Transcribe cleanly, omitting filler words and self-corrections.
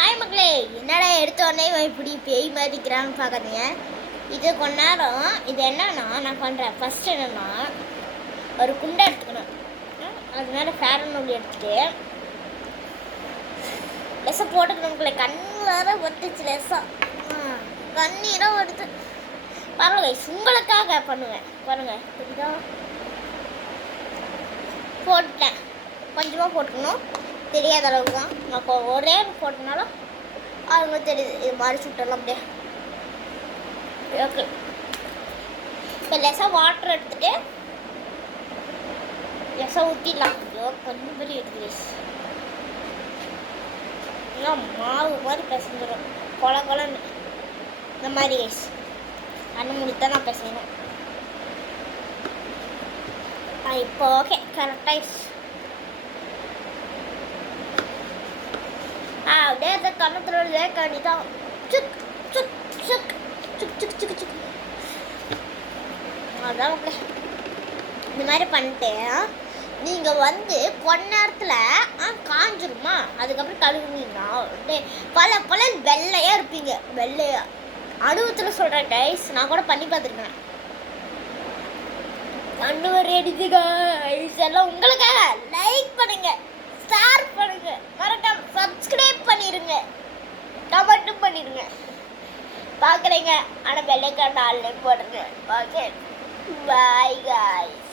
Hi மக்களே, என்னடா எடுத்தோடனே இப்படி பேய் மாதிரிக்கிறான்னு பார்க்குறீங்க. இது கொஞ்ச நேரம் இது என்னன்னா நான் பண்ணுறேன். ஃபஸ்ட்டு என்னென்னா ஒரு குண்டை எடுத்துக்கணும். அது மேலே ஃபேர் அண்ட் லவ்லி எடுத்துகிட்டு லெஸ்ஸை போட்டுக்கணும் மக்களே. கண்ணு வேற ஒட்டுச்சு லெஸ்ஸாக கண்ணீராக வருது. பரவாயில்ல, உங்களுக்காக பண்ணுவேன் பாருங்க. புரியுதா? போட்டேன், கொஞ்சமாக போட்டுக்கணும், தெரியாத அளவுக்கு தான். நான் ஒரே போட்டனாலும் அவங்க தெரியுது. இது மாதிரி சுட்டலாம் அப்படியே. ஓகே, இப்போ லெஸ்ஸாக வாட்டர் எடுத்துகிட்டு லெஸ்ஸாக ஊற்றிடலாம். ஐயோ கொஞ்சம் பெரிய எடுத்து எல்லாம் மாவு மாதிரி பிசைஞ்சிடும், கொலன்னு இந்த மாதிரி கைஸ். அண்ணன் முடித்தான் நான் பிசையணும். இப்போ ஓகே, கரெக்டாக அப்படியே அந்த கண்ணத்தில் வேக்காண்டி தான் சுக் சுக் சுக் சுக் சுக் சுக் சுக். அதான் ஓகே, இந்த மாதிரி பண்ணிட்டு நீங்கள் கொஞ்ச நேரத்தில் காஞ்சிருமா. அதுக்கப்புறம் கழுவுனீங்கன்னா பல வெள்ளையாக இருப்பீங்க. வெள்ளையா அனுபவத்தில் சொல்கிறேன் கைஸ், நான் கூட பண்ணி பார்த்துருக்கேன். கண்டுவர் எடுத்துக்க எல்லாம் உங்களுக்காக. லைக் பண்ணுங்க, ஷேர் பண்ணுங்க, மறக்காம சப்ஸ்கிரைப் பண்ணிடுங்க, கமெண்ட்டும் பண்ணிடுங்க. பார்க்குறீங்க ஆனால் வெள்ளைக்கான ஆள்லே போடுங்க. Okay, bye guys.